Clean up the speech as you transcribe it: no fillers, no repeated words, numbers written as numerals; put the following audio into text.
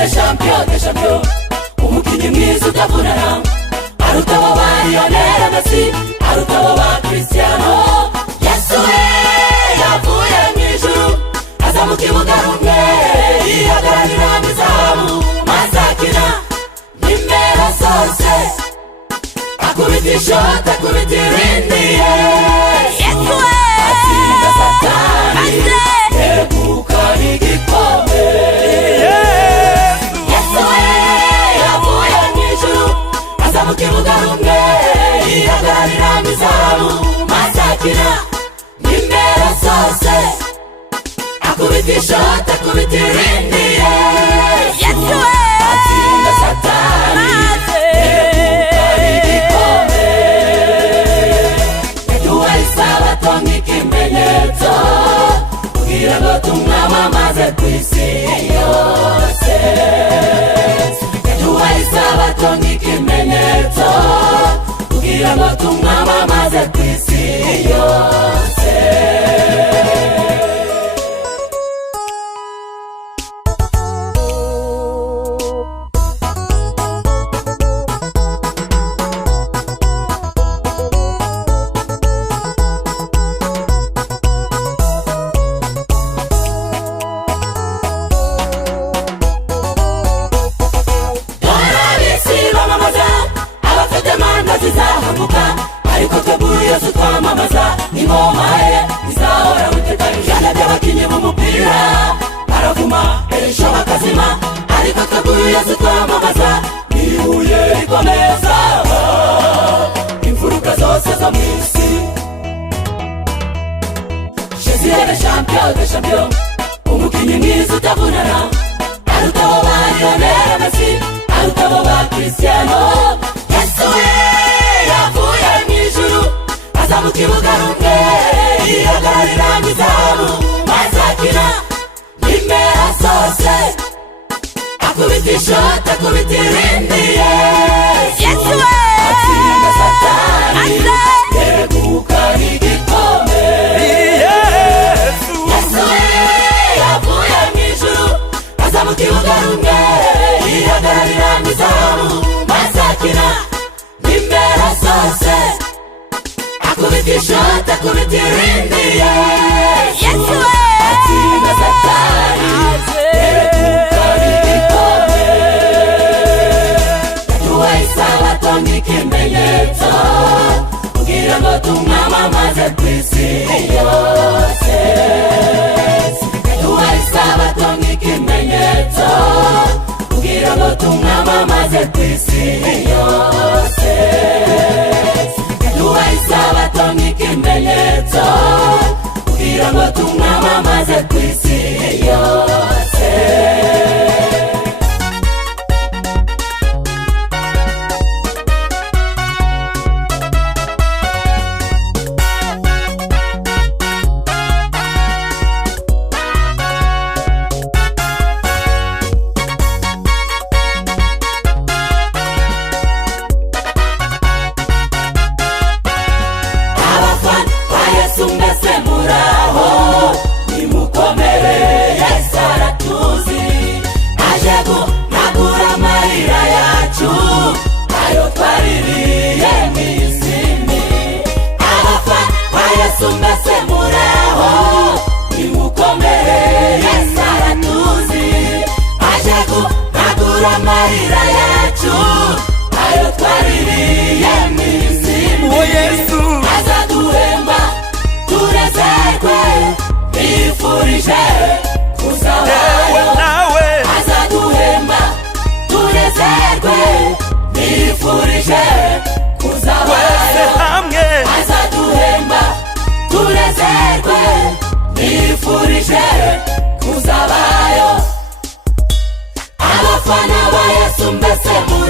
le champion des champions, umukinyi mwiza utavunana, aruta abo ba Lionel Messi, aruta abo ba Cristiano. Yesu yavuye mw'ijuru aza mu kibuga rumwe, yihagararira mu izamu maze akina nimero zose, akubita ishoti akubita irindi. Yesu atsinda Satani yegukana igikombe. Yesu yavuye mw'ijuru aza mu kibuga rumwe, yihagararira mu izamu maze akina nimero zose, akubita ishoti akubita irindi. Yesu atsinda Satani yegukana igikombe. Yaduhaye isabato nk'ikimenyetso kugira ngo tumwamamaze kw'isi yose. Yaduhaye isabato nk'ikimenyetso kugira ngo tumwamamaze kw'isi yose. Ariko twebwe Yesu twamamaza, ingoma ye izahora witeka. Ijana ry'abakinyi b'umupira baravuma ejo bakazima, ariko twebwe Yesu twamamaza, ibuye rikomeza imfuruka zose zo mw'isi. Jésus est le champion des champions, umukinyi mwiza utavunana, aruta abo ba Lionel Messi, aruta abo ba Cristiano. Yesu yavuye mw'ijuru aza mu kibuga rumwe, yihagararira mu izamu maze akina nimero zose, akubita ishoti akubita irindi. Yesu atsinda Satani yegukana igikombe. Yesu yavuye mw'ijuru aza mu kibuga rumwe, yihagararira mu izamu maze akina nimero zose, akubita ishoti akubita irindi. Yesu atsinda Satani yegukana igikombe. Yaduhaye isabato nk'ikimenyetso kugira ngo tumwamamaze kw'isi yose. Yaduhaye isabato nk'ikimenyetso kugira ngo tumwamamaze kw'isi yose. Yaduhaye isabato nk'ikimenyetso kugira ngo tumwamamaze kw'isi yose. Amarira yacu ayo twaririye mw'isimu, Yesu azaduhemba turezerwe, bifurije kuzabayo nawe azaduhemba turezerwe, bifurije kuzabayo hamwe azaduhemba turezerwe, bifurije kuzabayo. Abafana ba Yesu mbese muri